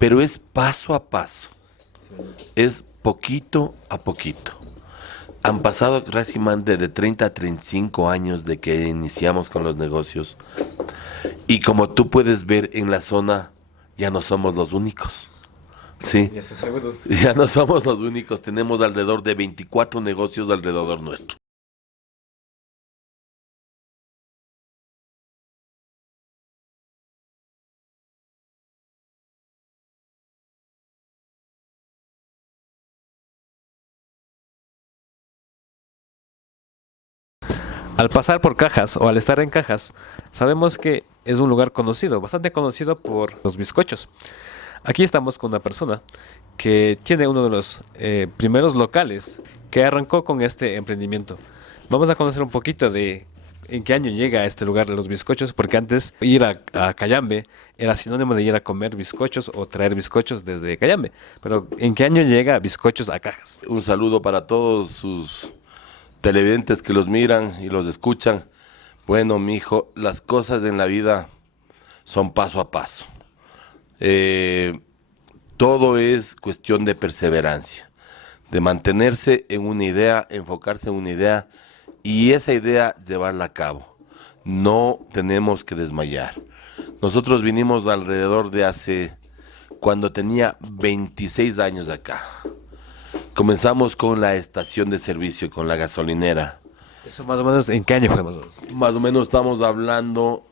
pero es paso a paso, es poquito a poquito. Han pasado casi más de 30 a 35 años de que iniciamos con los negocios y como tú puedes ver en la zona, ya no somos los únicos. Sí, Ya se fue, bueno. ya no somos los únicos, tenemos alrededor de 24 negocios alrededor nuestro. Al pasar por Cajas o al estar en Cajas, sabemos que es un lugar conocido, bastante conocido por los bizcochos. Aquí estamos con una persona que tiene uno de los primeros locales que arrancó con este emprendimiento. Vamos a conocer un poquito de en qué año llega a este lugar de los bizcochos, porque antes ir a Cayambe era sinónimo de ir a comer bizcochos o traer bizcochos desde Cayambe. Pero ¿en qué año llega bizcochos a Cajas? Un saludo para todos sus televidentes que los miran y los escuchan. Bueno, mi hijo, las cosas en la vida son paso a paso. Eh, Todo es cuestión de perseverancia, de mantenerse en una idea, enfocarse en una idea y esa idea llevarla a cabo. No tenemos que desmayar. Nosotros vinimos alrededor de cuando tenía 26 años acá. Comenzamos con la estación de servicio, con la gasolinera. Eso más o menos, ¿en qué año fue más o menos? Más o menos estamos hablando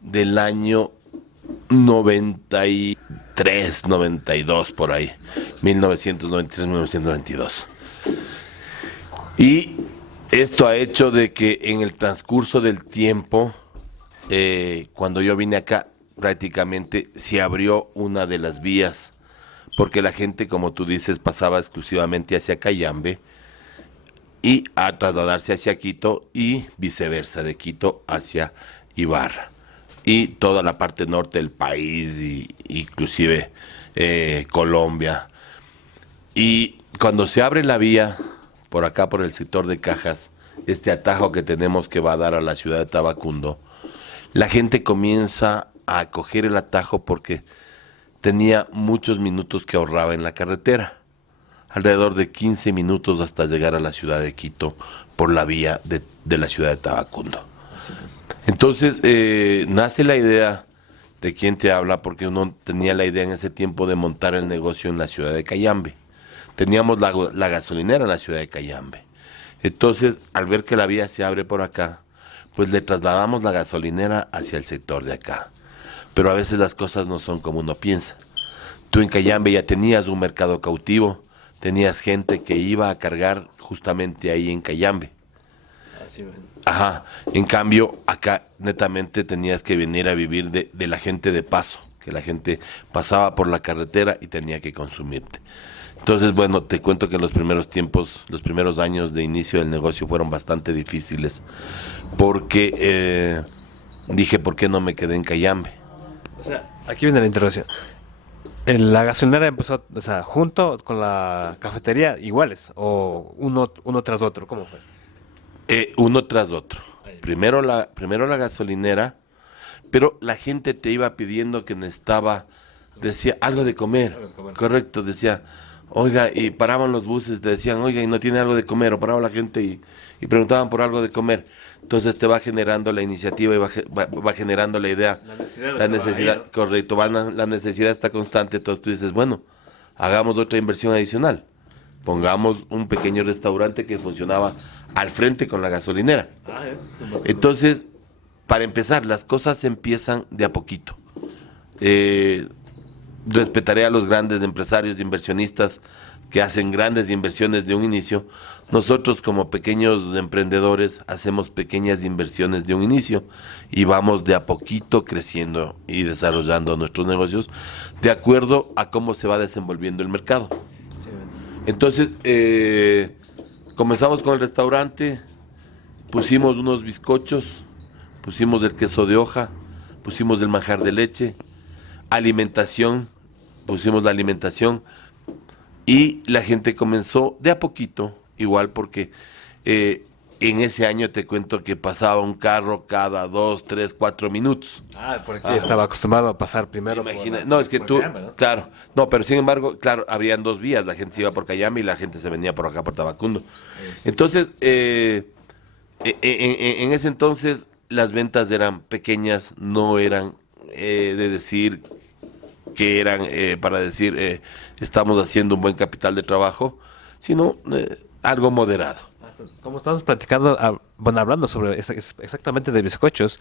del año 93, 92 por ahí. 1993, 1992. Y esto ha hecho de que en el transcurso del tiempo, cuando yo vine acá, prácticamente se abrió una de las vías, porque la gente, como tú dices, pasaba exclusivamente hacia Cayambe y a trasladarse hacia Quito y viceversa, de Quito hacia Ibarra y toda la parte norte del país, inclusive Colombia. Y cuando se abre la vía por acá, por el sector de Cajas, este atajo que tenemos que va a dar a la ciudad de Tabacundo, la gente comienza a coger el atajo porque tenía muchos minutos que ahorraba en la carretera, alrededor de 15 minutos hasta llegar a la ciudad de Quito por la vía de la ciudad de Tabacundo. Entonces nace la idea de quién te habla, porque uno tenía la idea en ese tiempo de montar el negocio en la ciudad de Cayambe. Teníamos la gasolinera en la ciudad de Cayambe. Entonces, al ver que la vía se abre por acá, pues le trasladamos la gasolinera hacia el sector de acá. Pero a veces las cosas no son como uno piensa. Tú en Cayambe ya tenías un mercado cautivo, tenías gente que iba a cargar justamente ahí en Cayambe. Ajá, en cambio acá netamente tenías que venir a vivir de la gente de paso, que la gente pasaba por la carretera y tenía que consumirte. Entonces, bueno, te cuento que los primeros tiempos, los primeros años de inicio del negocio fueron bastante difíciles, porque dije, ¿por qué no me quedé en Cayambe? O sea, aquí viene la interrogación. La gasolinera empezó, o sea, junto con la cafetería iguales o uno tras otro, ¿cómo fue? Uno tras otro. Primero la gasolinera, pero la gente te iba pidiendo que necesitaba, decía, algo de comer. Algo de comer. Correcto, decía, oiga, y paraban los buses, te decían, oiga, y no tiene algo de comer, o paraba la gente y preguntaban por algo de comer. Entonces te va generando la iniciativa y va generando la idea, La necesidad la estaba ahí, necesidad, ¿no? correcto, la necesidad está constante, entonces tú dices, bueno, hagamos otra inversión adicional. Pongamos un pequeño restaurante que funcionaba al frente con la gasolinera. Entonces, para empezar, las cosas empiezan de a poquito. Eh, Respetaré a los grandes empresarios e inversionistas que hacen grandes inversiones de un inicio. Nosotros como pequeños emprendedores hacemos pequeñas inversiones de un inicio y vamos de a poquito creciendo y desarrollando nuestros negocios de acuerdo a cómo se va desenvolviendo el mercado. Entonces, comenzamos con el restaurante, pusimos unos bizcochos, pusimos el queso de hoja, pusimos el manjar de leche, alimentación, pusimos la alimentación y la gente comenzó de a poquito, igual porque en ese año te cuento que pasaba un carro cada 2, 3, 4 minutos. Porque estaba acostumbrado a pasar primero Imagina, no, es que por tú, Cayambe, ¿no? claro, no, pero sin embargo, claro, habrían dos vías, la gente se iba por Cayambe y la gente se venía por acá, por Tabacundo. Entonces, en ese entonces las ventas eran pequeñas, no eran de decir que eran para decir estamos haciendo un buen capital de trabajo, sino algo moderado. Como estamos platicando, hablando sobre exactamente de bizcochos,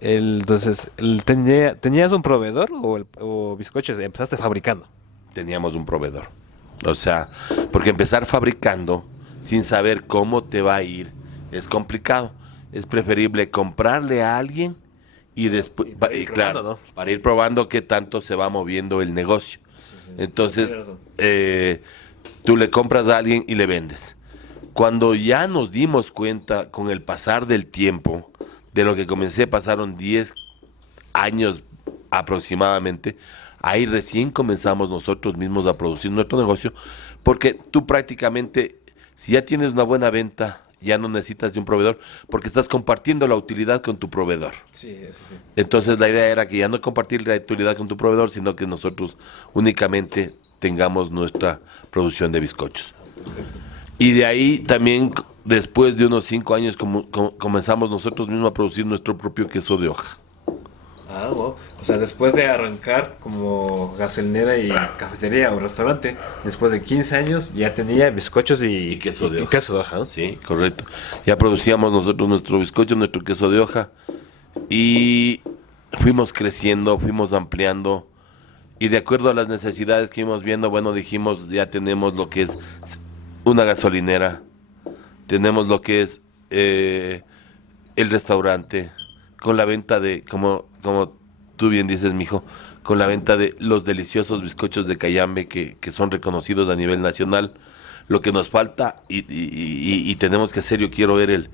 entonces, ¿tenías un proveedor o bizcochos empezaste fabricando? Teníamos un proveedor. O sea, porque empezar fabricando sin saber cómo te va a ir es complicado. Es preferible comprarle a alguien y después, para ir probando, ¿no? para ir probando qué tanto se va moviendo el negocio. Entonces, Tienes razón. tú le compras a alguien y le vendes. Cuando ya nos dimos cuenta con el pasar del tiempo, de lo que comencé, pasaron 10 años aproximadamente, ahí recién comenzamos nosotros mismos a producir nuestro negocio, porque tú prácticamente, si ya tienes una buena venta, ya no necesitas de un proveedor, porque estás compartiendo la utilidad con tu proveedor. Sí, eso sí. Entonces la idea era que ya no compartir la utilidad con tu proveedor, sino que nosotros únicamente tengamos nuestra producción de bizcochos. Y de ahí también, después de unos 5 años, comenzamos nosotros mismos a producir nuestro propio queso de hoja. Wow. O sea, después de arrancar como gasolinera y cafetería o restaurante, después de 15 años ya tenía bizcochos y queso de hoja. Queso de hoja, ¿no? Sí, correcto. Ya producíamos nosotros nuestro bizcocho, nuestro queso de hoja. Y fuimos creciendo, fuimos ampliando. Y de acuerdo a las necesidades que íbamos viendo, bueno, dijimos, ya tenemos lo que es una gasolinera, tenemos lo que es el restaurante, con la venta de, como tú bien dices, mijo, con la venta de los deliciosos bizcochos de Cayambe que son reconocidos a nivel nacional. Lo que nos falta y tenemos que hacer, yo quiero ver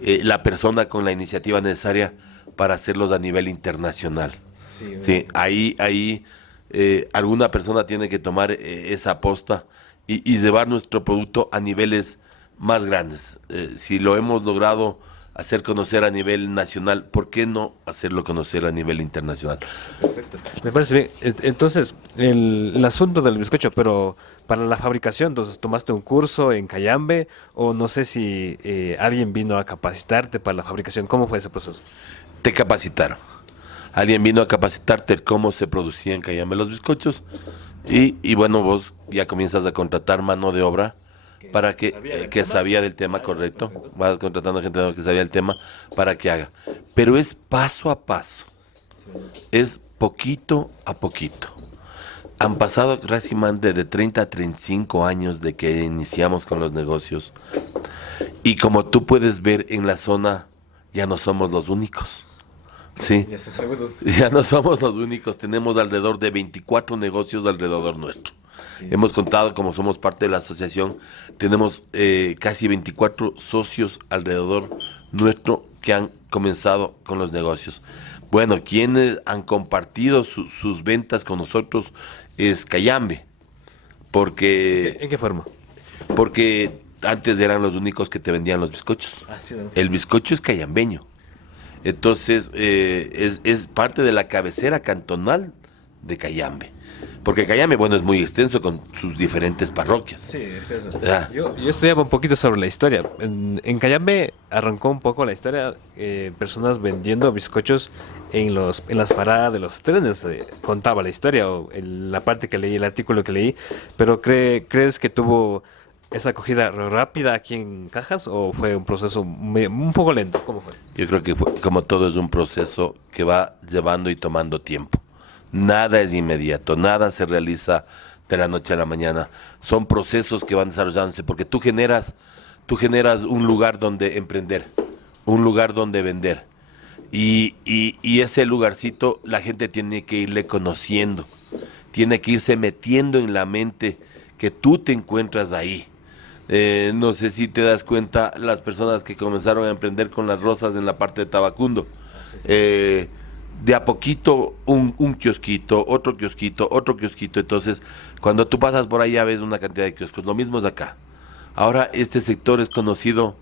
la persona con la iniciativa necesaria para hacerlos a nivel internacional. Sí, Sí, ahí alguna persona tiene que tomar esa aposta y llevar nuestro producto a niveles más grandes. Si lo hemos logrado hacer conocer a nivel nacional, ¿por qué no hacerlo conocer a nivel internacional? perfecto. Me parece bien. Entonces, el asunto del bizcocho, pero para la fabricación, entonces, ¿tomaste un curso en Cayambe? O no sé si alguien vino a capacitarte para la fabricación. ¿Cómo fue ese proceso? Te capacitaron. Alguien vino a capacitarte cómo se producían en Cayambe los bizcochos y bueno, vos ya comienzas a contratar mano de obra para que sabía del tema, correcto. Vas contratando gente que sabía del tema para que haga. Pero es paso a paso. Es poquito a poquito. Han pasado casi más de 30 a 35 años de que iniciamos con los negocios. Y como tú puedes ver en la zona, ya no somos los únicos. Sí, ya no somos los únicos. Tenemos alrededor de 24 negocios alrededor nuestro. Sí. Hemos contado, como somos parte de la asociación, tenemos casi 24 socios alrededor nuestro que han comenzado con los negocios. Bueno, quienes han compartido sus ventas con nosotros es Cayambe, porque... ¿En qué forma? Porque antes eran los únicos que te vendían los bizcochos. Sí, ¿no? El bizcocho es cayambeño. Entonces, es parte de la cabecera cantonal de Cayambe. Porque Cayambe, bueno, es muy extenso con sus diferentes parroquias. Sí, extenso. Ah. Yo estudiaba un poquito sobre la historia. En Cayambe arrancó un poco la historia, personas vendiendo bizcochos en las paradas de los trenes. Contaba la historia, o la parte que leí, el artículo que leí. Pero ¿crees que tuvo esa acogida rápida aquí en Cajas o fue un proceso un poco lento? ¿Cómo fue? Yo creo que como todo es un proceso que va llevando y tomando tiempo. Nada es inmediato, nada se realiza de la noche a la mañana. Son procesos que van desarrollándose porque tú generas un lugar donde emprender, un lugar donde vender. Y ese lugarcito la gente tiene que irle conociendo, tiene que irse metiendo en la mente que tú te encuentras ahí. No sé si te das cuenta, las personas que comenzaron a emprender con las rosas en la parte de Tabacundo, de a poquito un kiosquito, otro kiosquito, otro kiosquito. Entonces, cuando tú pasas por ahí ya ves una cantidad de kioscos. Lo mismo es acá. Ahora este sector es conocido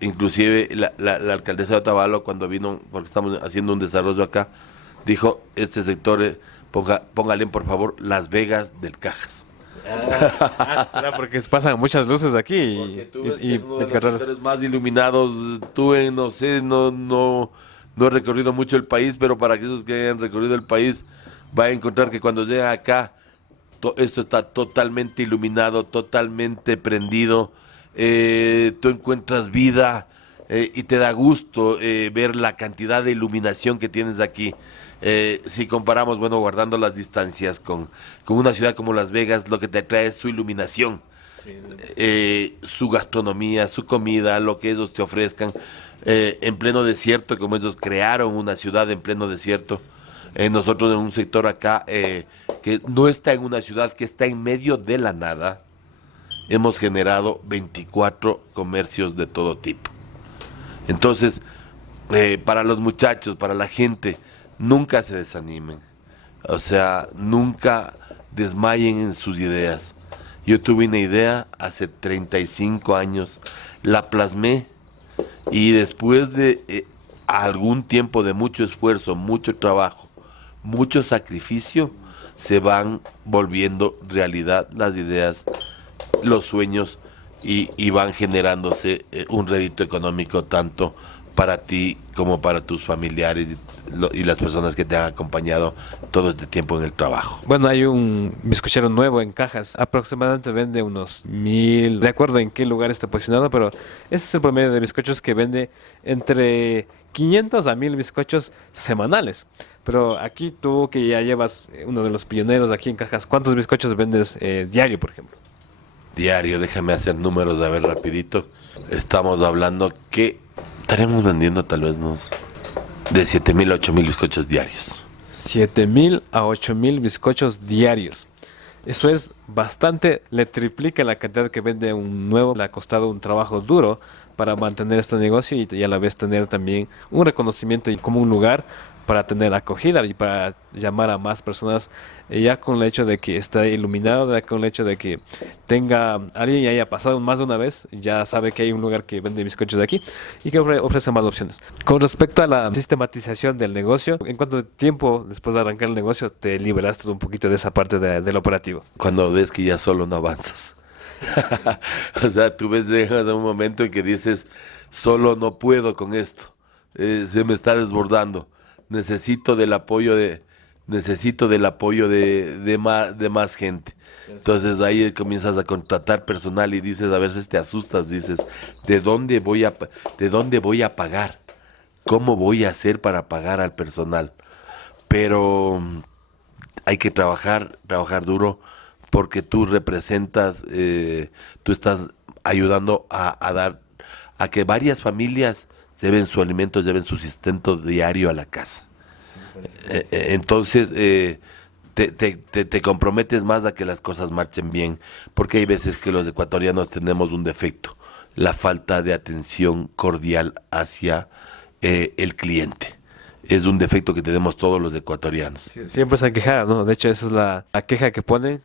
Inclusive la alcaldesa de Otavalo, cuando vino, porque estamos haciendo un desarrollo acá, dijo, este sector, póngale por favor Las Vegas del Cajas. Será porque pasan muchas luces aquí Porque tú y, ves que y es uno de los 24 horas. sectores más iluminados. Tú, no sé, no he recorrido mucho el país, pero para aquellos que hayan recorrido el país, va a encontrar que cuando llega acá, esto está totalmente iluminado, totalmente prendido. Tú encuentras vida y te da gusto ver la cantidad de iluminación que tienes aquí. Si comparamos, bueno, guardando las distancias con una ciudad como Las Vegas, lo que te atrae es su iluminación, su gastronomía, su comida, lo que ellos te ofrezcan. En pleno desierto, como ellos crearon una ciudad en pleno desierto. Nosotros en un sector acá que no está en una ciudad, que está en medio de la nada, hemos generado 24 comercios de todo tipo. Entonces, para los muchachos, para la gente, nunca se desanimen. O sea, nunca desmayen en sus ideas. Yo tuve una idea hace 35 años, la plasmé y después de algún tiempo de mucho esfuerzo, mucho trabajo, mucho sacrificio, se van volviendo realidad las ideas, los sueños y van generándose un rédito económico tanto para ti como para tus familiares y las personas que te han acompañado todo este tiempo en el trabajo. Bueno, hay un bizcochero nuevo en Cajas. Aproximadamente vende unos 1000, de acuerdo en qué lugar está posicionado, pero ese es el promedio de bizcochos que vende entre 500 a 1000 bizcochos semanales. Pero aquí tú que ya llevas uno de los pioneros aquí en Cajas, ¿cuántos bizcochos vendes diario, por ejemplo? Diario, déjame hacer números a ver rapidito. Estamos hablando que estaremos vendiendo tal vez unos de 7000 a 8000 bizcochos diarios. 7000 a 8000 bizcochos diarios. Eso es bastante, le triplica la cantidad que vende un nuevo. Le ha costado un trabajo duro para mantener este negocio y a la vez tener también un reconocimiento y como un lugar para tener acogida y para llamar a más personas, ya con el hecho de que está iluminado, ya con el hecho de que tenga alguien y haya pasado más de una vez, ya sabe que hay un lugar que vende bizcochos de aquí y que ofrece más opciones. Con respecto a la sistematización del negocio, ¿en cuánto tiempo después de arrancar el negocio te liberaste un poquito de esa parte del operativo? Cuando ves que ya solo no avanzas. O sea, tú ves, llegas a un momento en que dices, solo no puedo con esto. Se me está desbordando. Necesito del apoyo de más gente. Entonces ahí comienzas a contratar personal y dices, a veces te asustas, dices, ¿de dónde voy a pagar? ¿Cómo voy a hacer para pagar al personal? Pero hay que trabajar duro porque tú representas, tú estás ayudando a que varias familias lleven su alimento, lleven su sustento diario a la casa. Entonces, te comprometes más a que las cosas marchen bien, porque hay veces que los ecuatorianos tenemos un defecto, la falta de atención cordial hacia el cliente. Es un defecto que tenemos todos los ecuatorianos. Siempre se han quejado, ¿no? De hecho, esa es la queja que pone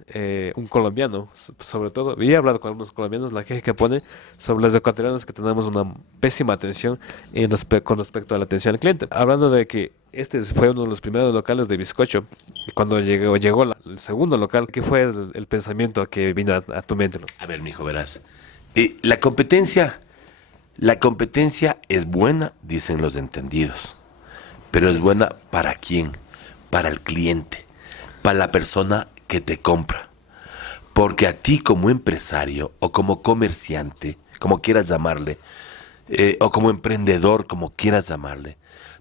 un colombiano, sobre todo. Y he hablado con algunos colombianos, la queja que pone sobre los ecuatorianos que tenemos una pésima atención con respecto a la atención al cliente. Hablando de que este fue uno de los primeros locales de bizcocho, y cuando llegó el segundo local, ¿qué fue el pensamiento que vino a tu mente, ¿no? A ver, mijo, verás. La competencia es buena, dicen los entendidos. Pero es buena ¿para quién? Para el cliente, para la persona que te compra. Porque a ti como empresario o como comerciante, como quieras llamarle, o como emprendedor, como quieras llamarle,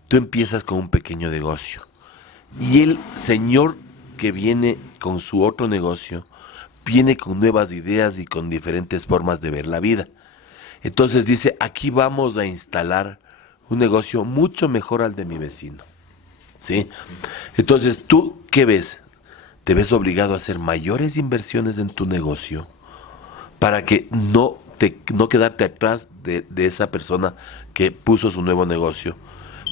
tú empiezas con un pequeño negocio. Y el señor que viene con su otro negocio, viene con nuevas ideas y con diferentes formas de ver la vida. Entonces dice, aquí vamos a instalar un negocio mucho mejor al de mi vecino, ¿sí? Entonces, ¿tú qué ves? Te ves obligado a hacer mayores inversiones en tu negocio para que no quedarte atrás de esa persona que puso su nuevo negocio.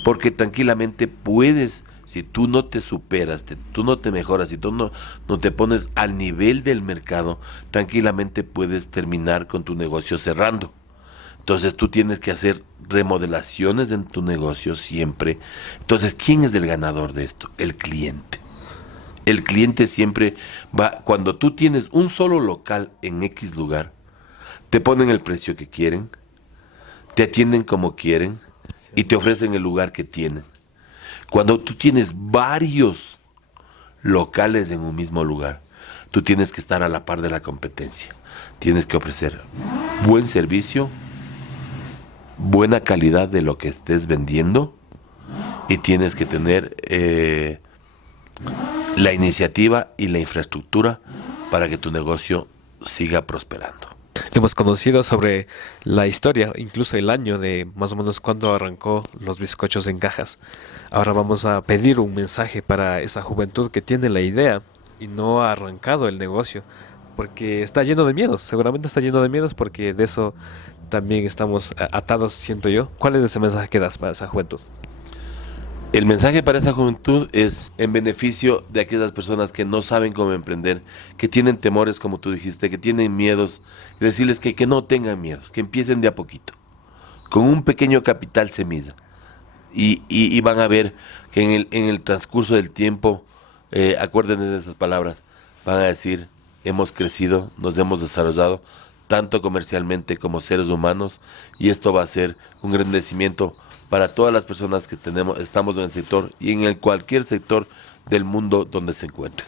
Porque tranquilamente puedes, si tú no te superas, tú no te mejoras, si tú no te pones al nivel del mercado, tranquilamente puedes terminar con tu negocio cerrando. Entonces tú tienes que hacer remodelaciones en tu negocio siempre. Entonces, ¿quién es el ganador de esto? El cliente. El cliente siempre va, cuando tú tienes un solo local en X lugar, te ponen el precio que quieren, te atienden como quieren y te ofrecen el lugar que tienen. Cuando tú tienes varios locales en un mismo lugar, tú tienes que estar a la par de la competencia. Tienes que ofrecer buen servicio, buena calidad de lo que estés vendiendo y tienes que tener la iniciativa y la infraestructura para que tu negocio siga prosperando. Hemos conocido sobre la historia, incluso el año de más o menos cuando arrancó los bizcochos en cajas. Ahora vamos a pedir un mensaje para esa juventud que tiene la idea y no ha arrancado el negocio, porque está lleno de miedos, seguramente está lleno de miedos porque de eso también estamos atados, siento yo. ¿Cuál es ese mensaje que das para esa juventud? El mensaje para esa juventud es en beneficio de aquellas personas que no saben cómo emprender, que tienen temores, como tú dijiste, que tienen miedos, y decirles que no tengan miedos, que empiecen de a poquito, con un pequeño capital semilla. Y van a ver que en el transcurso del tiempo, acuérdense de esas palabras, van a decir, hemos crecido, nos hemos desarrollado, tanto comercialmente como seres humanos, y esto va a ser un engrandecimiento para todas las personas que estamos en el sector y en cualquier sector del mundo donde se encuentren.